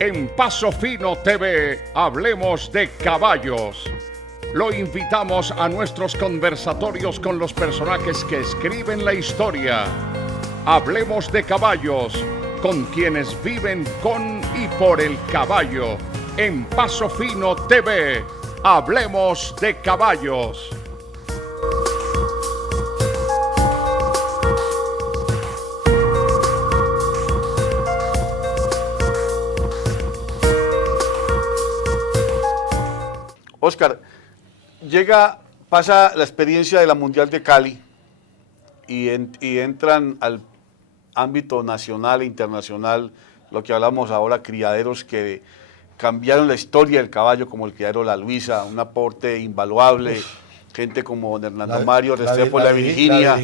En Paso Fino TV, hablemos de caballos. Lo invitamos a nuestros conversatorios con los personajes que escriben la historia. Hablemos de caballos, con quienes viven con y por el caballo. En Paso Fino TV, hablemos de caballos. Óscar, pasa la experiencia de la Mundial de Cali y entran al ámbito nacional e internacional, lo que hablamos ahora, criaderos que cambiaron la historia del caballo, como el criadero La Luisa, un aporte invaluable, gente como Hernando Mario Restrepo, la Virginia.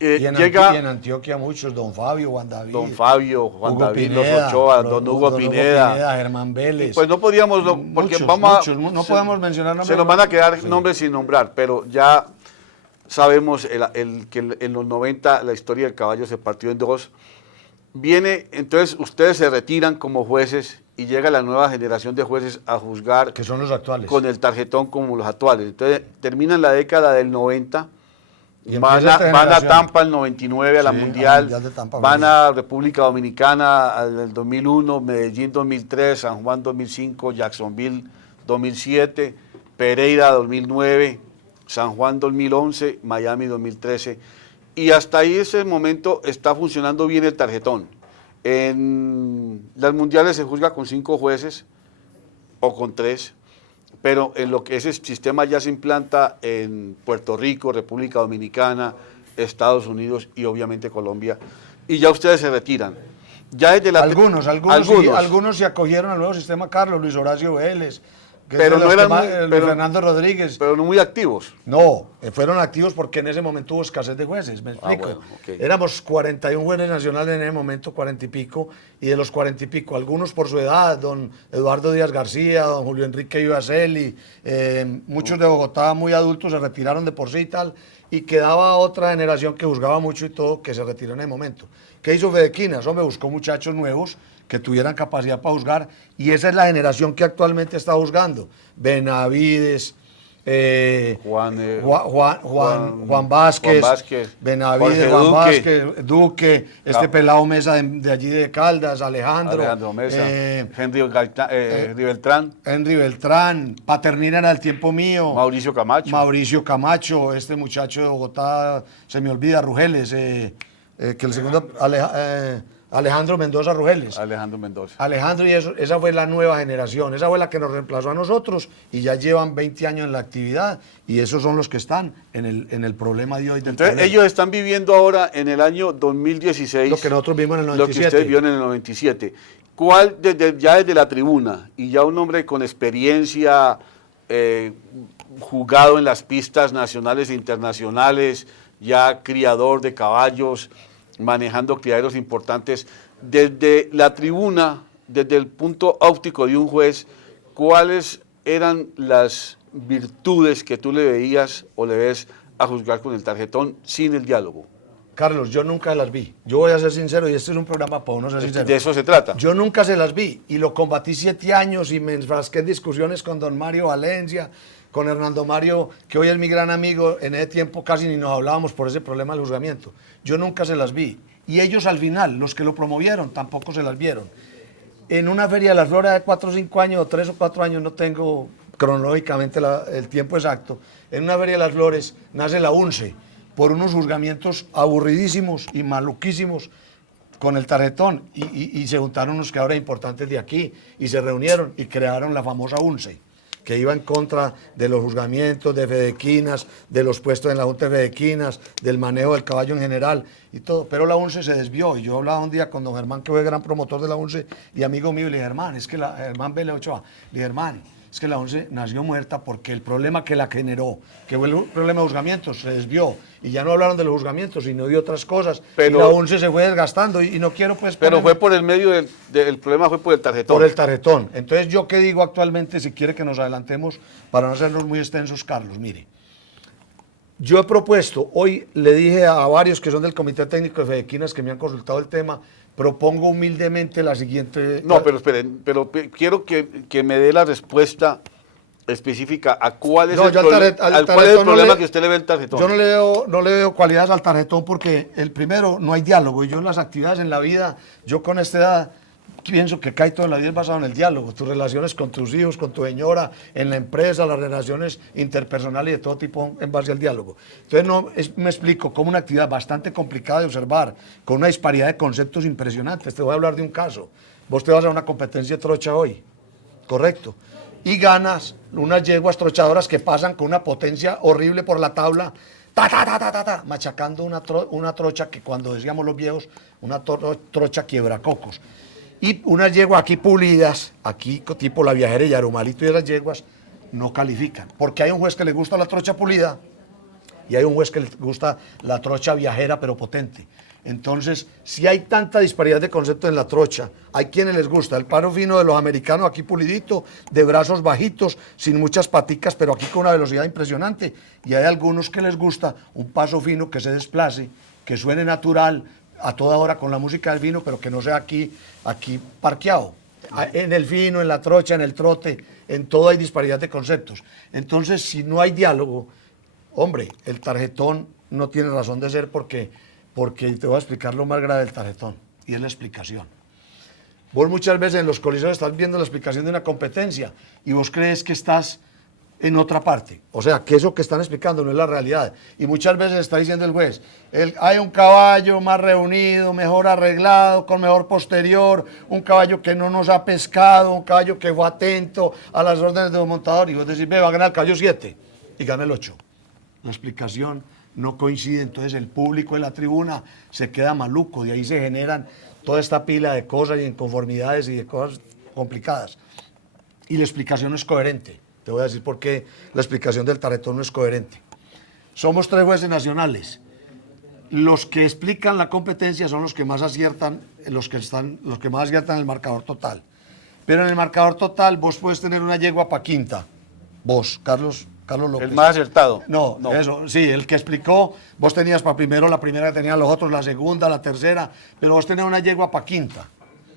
Y en Antioquia muchos, Don Fabio, Juan David. Don Fabio, Juan David, Pineda, Los Ochoa, Don Hugo Pineda, Germán Vélez. Pues no podíamos, porque no podemos mencionar nombres. Se nos van a quedar nombres sin nombrar, pero ya sabemos que en los 90 la historia del caballo se partió en dos. Entonces ustedes se retiran como jueces y llega la nueva generación de jueces a juzgar. Que son los actuales. Con el tarjetón como los actuales. Entonces terminan la década del 90. Van a Tampa el 99 a la Mundial, van a República Dominicana al 2001, Medellín 2003, San Juan 2005, Jacksonville 2007, Pereira 2009, San Juan 2011, Miami 2013. Y hasta ahí ese momento está funcionando bien el tarjetón. En las mundiales se juzga con 5 jueces o con 3. Pero en lo que ese sistema ya se implanta en Puerto Rico, República Dominicana, Estados Unidos y obviamente Colombia, y ya ustedes se retiran. Ya desde algunos se acogieron al nuevo sistema, Carlos, Luis Horacio Vélez, pero no eran Fernando Rodríguez. Pero no muy activos. No, fueron activos porque en ese momento hubo escasez de jueces, me explico. Bueno, okay. Éramos 41 jueces nacionales en ese momento, 40 y pico, y de los 40 y pico, algunos por su edad, don Eduardo Díaz García, don Julio Enrique Ibaselli, muchos de Bogotá muy adultos se retiraron de por sí y tal, y quedaba otra generación que juzgaba mucho y todo, que se retiró en ese momento. ¿Qué hizo Fedequinas? Hombre, buscó muchachos nuevos que tuvieran capacidad para juzgar, y esa es la generación que actualmente está juzgando. Benavides, Juan Vázquez, Benavides, Juan Vázquez, Duque, pelado Mesa de allí de Caldas, Alejandro Mesa, Henry Beltrán, Paternina era el tiempo mío, Mauricio Camacho, este muchacho de Bogotá, se me olvida, Rugeles, que el segundo, Alejandro Mendoza Rugeles. Alejandro, y esa fue la nueva generación, esa fue la que nos reemplazó a nosotros y ya llevan 20 años en la actividad y esos son los que están en el problema de hoy. Entonces ellos están viviendo ahora en el año 2016. Lo que nosotros vimos en el 97. Lo que ustedes vieron en el 97. ¿Cuál, ya desde la tribuna y ya un hombre con experiencia, jugado en las pistas nacionales e internacionales, ya criador de caballos, manejando criaderos importantes, desde la tribuna, desde el punto óptico de un juez, ¿cuáles eran las virtudes que tú le veías o le ves a juzgar con el tarjetón sin el diálogo? Carlos, yo nunca las vi. Yo voy a ser sincero, y este es un programa para uno ser sincero. De eso se trata. Yo nunca se las vi y lo combatí 7 años y me enfrasqué en discusiones con don Mario Valencia, con Hernando Mario, que hoy es mi gran amigo. En ese tiempo casi ni nos hablábamos por ese problema del juzgamiento. Yo nunca se las vi. Y ellos al final, los que lo promovieron, tampoco se las vieron. En una feria de las flores de 4 o 5 años, o 3 o 4 años, no tengo cronológicamente el tiempo exacto, en una feria de las flores nace la UNCE, por unos juzgamientos aburridísimos y maluquísimos con el tarjetón, y se juntaron unos creadores importantes de aquí, y se reunieron y crearon la famosa UNCE, que iba en contra de los juzgamientos, de Fedequinas, de los puestos en la Junta de Fedequinas, del manejo del caballo en general y todo. Pero la UNCE se desvió y yo hablaba un día con don Germán, que fue gran promotor de la UNCE y amigo mío, y le dije, Germán, es que Germán Vélez Ochoa, le dije, Germán, es que la UNCE nació muerta porque el problema que la generó, que fue el problema de juzgamientos, se desvió y ya no hablaron de los juzgamientos, sino de otras cosas. Pero, y la UNCE se fue desgastando y no quiero pues... Pero fue por el medio del problema, fue por el tarjetón. Por el tarjetón. Entonces, ¿yo qué digo actualmente? Si quiere que nos adelantemos, para no hacernos muy extensos, Carlos, mire. Yo he propuesto, hoy le dije a varios que son del Comité Técnico de Fedequinas que me han consultado el tema, propongo humildemente la siguiente... No, pero esperen, quiero que me dé la respuesta específica a cuál es el problema que usted le ve al tarjetón. Yo no le veo cualidades al tarjetón porque el primero, no hay diálogo. Y yo en las actividades en la vida, yo con esta edad, pienso que cae todo en la vida es basado en el diálogo. Tus relaciones con tus hijos, con tu señora, en la empresa, las relaciones interpersonales y de todo tipo en base al diálogo. Entonces me explico, como una actividad bastante complicada de observar, con una disparidad de conceptos impresionantes. Te voy a hablar de un caso. Vos te vas a una competencia de trocha hoy, ¿correcto? Y ganas unas yeguas trochadoras que pasan con una potencia horrible por la tabla, machacando una trocha que cuando decíamos los viejos, una trocha quiebracocos. Y unas yeguas aquí pulidas, aquí tipo la Viajera y Yarumalito y esas yeguas, no califican. Porque hay un juez que le gusta la trocha pulida y hay un juez que le gusta la trocha viajera pero potente. Entonces, si hay tanta disparidad de conceptos en la trocha, hay quienes les gusta el paro fino de los americanos, aquí pulidito, de brazos bajitos, sin muchas paticas, pero aquí con una velocidad impresionante. Y hay algunos que les gusta un paso fino que se desplace, que suene natural a toda hora con la música del vino, pero que no sea aquí parqueado. En el fino, en la trocha, en el trote, en todo hay disparidad de conceptos. Entonces, si no hay diálogo, hombre, el tarjetón no tiene razón de ser porque te voy a explicar lo más grave del tarjetón, y es la explicación. Vos muchas veces en los coliseos estás viendo la explicación de una competencia y vos crees que estás en otra parte. O sea, que eso que están explicando no es la realidad. Y muchas veces está diciendo el juez, hay un caballo más reunido, mejor arreglado, con mejor posterior, un caballo que no nos ha pescado, un caballo que fue atento a las órdenes del montador. Y vos decís, va a ganar el caballo 7 y gana el 8. La explicación no coincide, entonces el público de la tribuna se queda maluco, de ahí se generan toda esta pila de cosas y inconformidades y de cosas complicadas. Y la explicación no es coherente. Te voy a decir por qué la explicación del tarjetón no es coherente. Somos 3 jueces nacionales. Los que explican la competencia son los que más aciertan, los que más aciertan el marcador total. Pero en el marcador total vos puedes tener una yegua pa' quinta. Vos, Carlos López. El más acertado. No, eso, sí, el que explicó, vos tenías para primero, la primera que tenían los otros, la segunda, la tercera, pero vos tenías una yegua para quinta,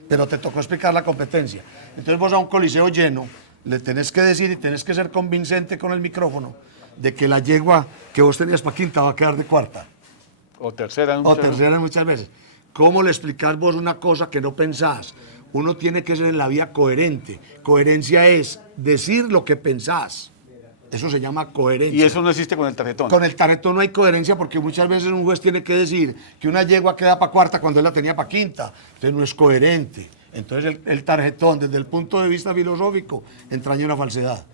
pero te tocó explicar la competencia. Entonces vos a un coliseo lleno, le tenés que decir y tenés que ser convincente con el micrófono de que la yegua que vos tenías para quinta va a quedar de cuarta. O tercera. Muchas veces. ¿Cómo le explicás vos una cosa que no pensás? Uno tiene que ser en la vida coherente. Coherencia es decir lo que pensás. Eso se llama coherencia. Y eso no existe con el tarjetón. Con el tarjetón no hay coherencia porque muchas veces un juez tiene que decir que una yegua queda para cuarta cuando él la tenía para quinta. Entonces no es coherente. Entonces el tarjetón, desde el punto de vista filosófico, entraña una falsedad.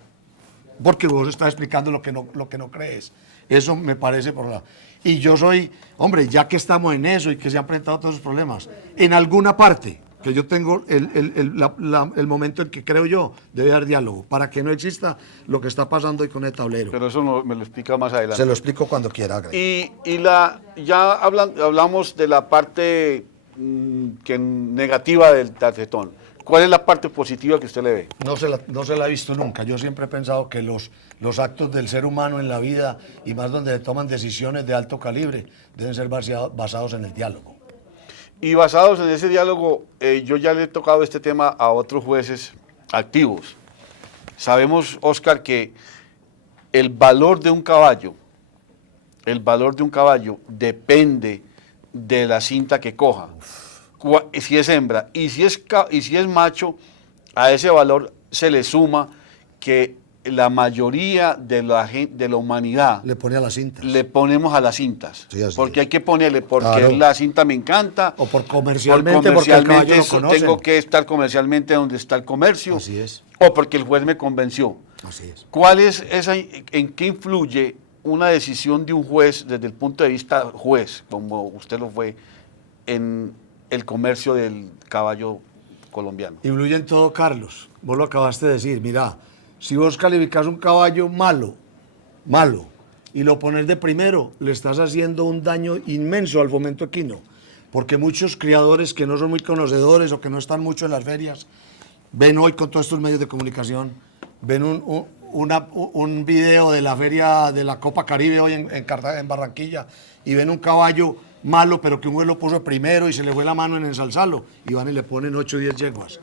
Porque vos estás explicando lo que no crees. Eso me parece por la... Y yo soy, hombre, ya que estamos en eso y que se han presentado todos esos problemas, en alguna parte, que yo tengo el momento en que creo yo debe haber diálogo, para que no exista lo que está pasando hoy con el tablero. Pero eso me lo explica más adelante. Se lo explico cuando quiera, Greg. Ya hablamos de la parte negativa del tarjetón. ¿Cuál es la parte positiva que usted le ve? No se la he visto nunca. Yo siempre he pensado que los actos del ser humano en la vida, y más donde se toman decisiones de alto calibre, deben ser basados en el diálogo. Y basados en ese diálogo, yo ya le he tocado este tema a otros jueces activos. Sabemos, Oscar, que el valor de un caballo depende de la cinta que coja. Si es hembra y si es macho, a ese valor se le suma que la mayoría de la humanidad le pone a las cintas. Le ponemos a las cintas. Sí, porque hay que ponerle, porque claro, la cinta me encanta. O por comercialmente porque el caballo lo conocen. Tengo que estar comercialmente donde está el comercio. Así es. O porque el juez me convenció. Así es. ¿Cuál es en qué influye una decisión de un juez desde el punto de vista juez, como usted lo fue, en el comercio del caballo colombiano? Influye en todo, Carlos. Vos lo acabaste de decir. Mira, si vos calificás un caballo malo, y lo pones de primero, le estás haciendo un daño inmenso al fomento equino. Porque muchos criadores que no son muy conocedores o que no están mucho en las ferias, ven hoy con todos estos medios de comunicación, ven un video de la feria de la Copa Caribe hoy en Barranquilla y ven un caballo malo, pero que un güey lo puso primero y se le fue la mano en ensalzarlo, y van y le ponen 8 o 10 yeguas.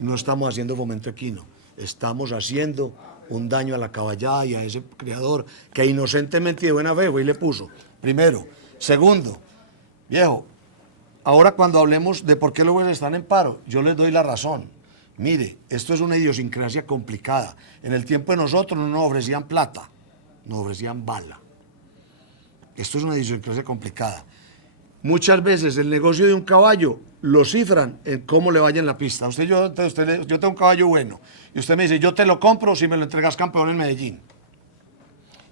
No estamos haciendo fomento equino, estamos haciendo un daño a la caballada y a ese criador que inocentemente y de buena fe fue y le puso. Primero. Segundo, viejo, ahora cuando hablemos de por qué los jueces están en paro, yo les doy la razón. Mire, esto es una idiosincrasia complicada. En el tiempo de nosotros no nos ofrecían plata, nos ofrecían bala. Esto es una idiosincrasia complicada. Muchas veces el negocio de un caballo lo cifran en cómo le vaya en la pista. Yo tengo un caballo bueno y usted me dice, yo te lo compro si me lo entregas campeón en Medellín.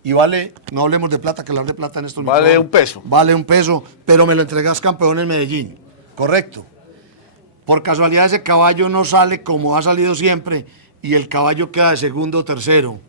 Y vale, no hablemos de plata, que hablar de plata en estos momentos. Vale un peso. Vale un peso, pero me lo entregas campeón en Medellín. Correcto. Por casualidad ese caballo no sale como ha salido siempre y el caballo queda de segundo o tercero.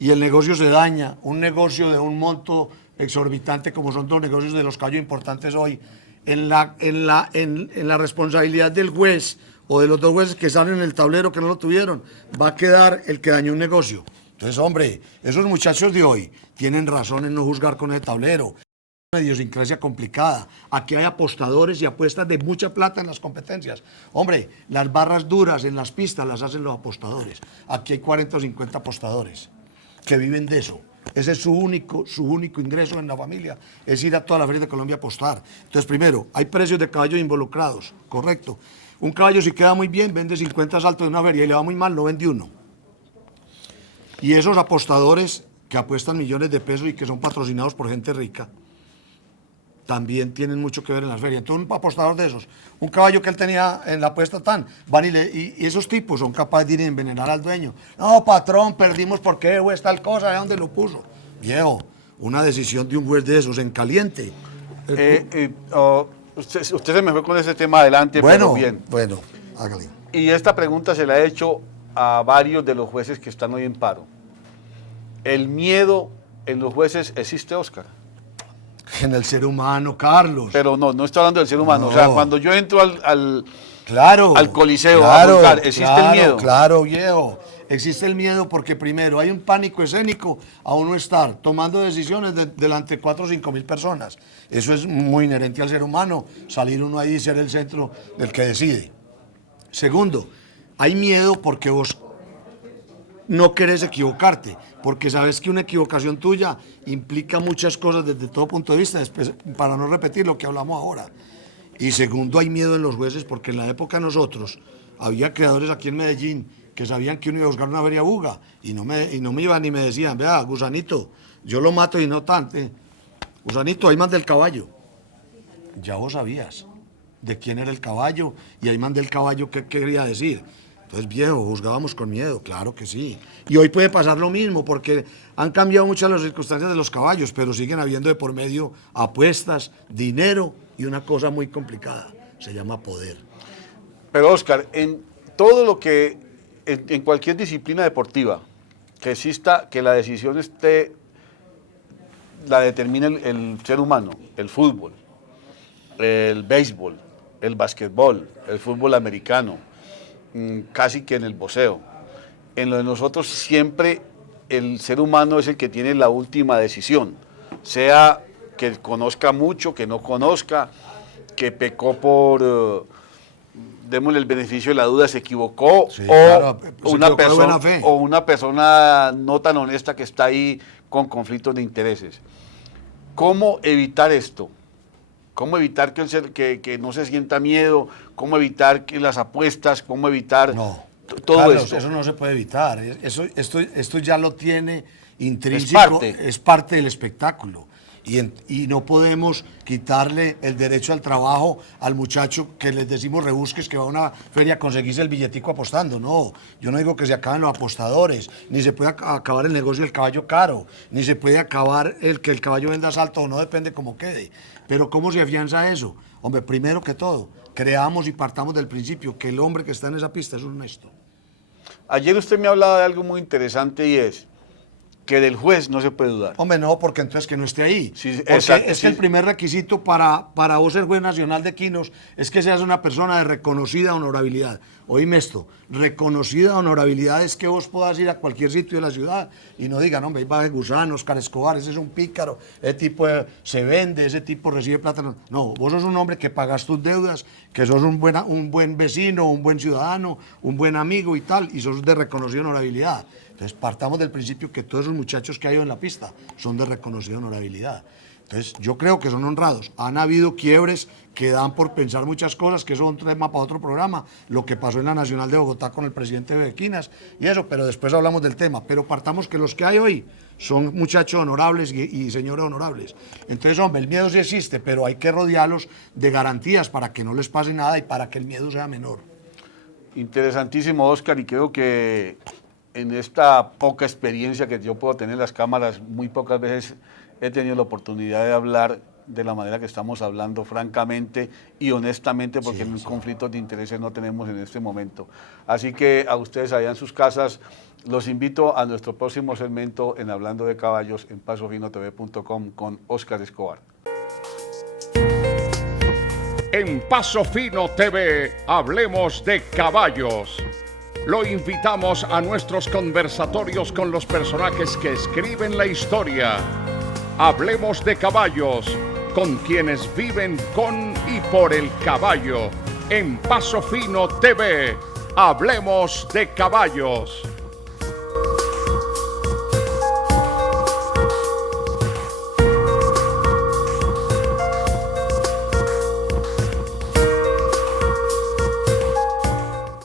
Y el negocio se daña. Un negocio de un monto exorbitante como son los negocios de los caballos importantes hoy. En la responsabilidad del juez o de los dos jueces que salen en el tablero que no lo tuvieron, va a quedar el que dañó un negocio. Entonces, hombre, esos muchachos de hoy tienen razón en no juzgar con ese tablero. Es una idiosincrasia complicada. Aquí hay apostadores y apuestas de mucha plata en las competencias. Hombre, las barras duras en las pistas las hacen los apostadores. Aquí hay 40 o 50 apostadores que viven de eso. Ese es su único ingreso en la familia, es ir a todas las ferias de Colombia a apostar. Entonces, primero, hay precios de caballos involucrados, correcto. Un caballo si queda muy bien, vende 50 saltos de una feria y le va muy mal, no vende uno. Y esos apostadores que apuestan millones de pesos y que son patrocinados por gente rica, también tienen mucho que ver en las ferias. Entonces, un apostador de esos, un caballo que él tenía en la apuesta van y esos tipos son capaces de ir a envenenar al dueño. No, patrón, perdimos porque es tal cosa, ¿de dónde lo puso? Viejo, una decisión de un juez de esos en caliente. Usted se me fue con ese tema adelante, bueno, pero bien. Bueno, hágale. Y esta pregunta se la he hecho a varios de los jueces que están hoy en paro. ¿El miedo en los jueces existe, Óscar? En el ser humano, Carlos. Pero no estoy hablando del ser humano. No. O sea, cuando yo entro al coliseo a juzgar, ¿existe el miedo? Claro, viejo. Existe el miedo porque primero hay un pánico escénico a uno estar tomando decisiones delante de 4 o 5 mil personas. Eso es muy inherente al ser humano, salir uno ahí y ser el centro del que decide. Segundo, hay miedo porque vos no querés equivocarte, porque sabes que una equivocación tuya implica muchas cosas desde todo punto de vista, después, para no repetir lo que hablamos ahora. Y segundo, hay miedo en los jueces porque en la época de nosotros había creadores aquí en Medellín que sabían que uno iba a buscar una feria buga y no me iban y me decían, vea, gusanito, yo lo mato y no tanto. Gusanito, ahí manda el caballo. Ya vos sabías de quién era el caballo y ahí manda el caballo qué quería decir. Entonces, viejo, juzgábamos con miedo, claro que sí. Y hoy puede pasar lo mismo, porque han cambiado muchas las circunstancias de los caballos, pero siguen habiendo de por medio apuestas, dinero y una cosa muy complicada, se llama poder. Pero, Óscar, en todo lo que, en cualquier disciplina deportiva, que exista, que la decisión la determina el ser humano, el fútbol, el béisbol, el básquetbol, el fútbol americano, casi que en el boxeo. En lo de nosotros siempre el ser humano es el que tiene la última decisión, sea que conozca mucho, que no conozca, que pecó por, démosle el beneficio de la duda, se equivocó, sí, claro, o una persona no tan honesta que está ahí con conflictos de intereses. ¿Cómo evitar esto? ¿Cómo evitar que no se sienta miedo? ¿Cómo evitar que las apuestas? ¿Cómo evitar todo Carlos, esto? Eso no se puede evitar. Esto ya lo tiene intrínseco. Es parte del espectáculo. Y no podemos quitarle el derecho al trabajo al muchacho que les decimos rebusques, que va a una feria a conseguirse el billetico apostando. No, yo no digo que se acaben los apostadores, ni se puede acabar el negocio del caballo caro, ni se puede acabar que el caballo venda salto o no, depende cómo quede. Pero ¿cómo se afianza eso? Hombre, primero que todo, creamos y partamos del principio que el hombre que está en esa pista es honesto. Ayer usted me hablaba de algo muy interesante y es que del juez no se puede dudar. Hombre, no, porque entonces que no esté ahí. Sí, porque exacto, es que el primer requisito para vos ser juez nacional de quinos es que seas una persona de reconocida honorabilidad. Oíme esto, reconocida honorabilidad es que vos puedas ir a cualquier sitio de la ciudad y no digan, hombre, ahí va de Gusano, Oscar Escobar, ese es un pícaro, ese tipo se vende, ese tipo recibe plata. No, vos sos un hombre que pagas tus deudas, que sos un buen vecino, un buen ciudadano, un buen amigo y tal, y sos de reconocida honorabilidad. Entonces partamos del principio que todos esos muchachos que hay en la pista son de reconocida honorabilidad. Entonces yo creo que son honrados. Han habido quiebres que dan por pensar muchas cosas, que eso es un tema para otro programa, lo que pasó en la Nacional de Bogotá con el presidente Bequinas y eso, pero después hablamos del tema. Pero partamos que los que hay hoy son muchachos honorables y señores honorables. Entonces, hombre, el miedo sí existe, pero hay que rodearlos de garantías para que no les pase nada y para que el miedo sea menor. Interesantísimo, Oscar, y creo que en esta poca experiencia que yo puedo tener en las cámaras, muy pocas veces he tenido la oportunidad de hablar de la manera que estamos hablando, francamente y honestamente, porque en conflictos de intereses no tenemos en este momento. Así que a ustedes allá en sus casas, los invito a nuestro próximo segmento en Hablando de Caballos en pasofinotv.com con Oscar Escobar. En Paso Fino TV, hablemos de caballos. Lo invitamos a nuestros conversatorios con los personajes que escriben la historia. Hablemos de caballos, con quienes viven con y por el caballo. En Paso Fino TV, hablemos de caballos.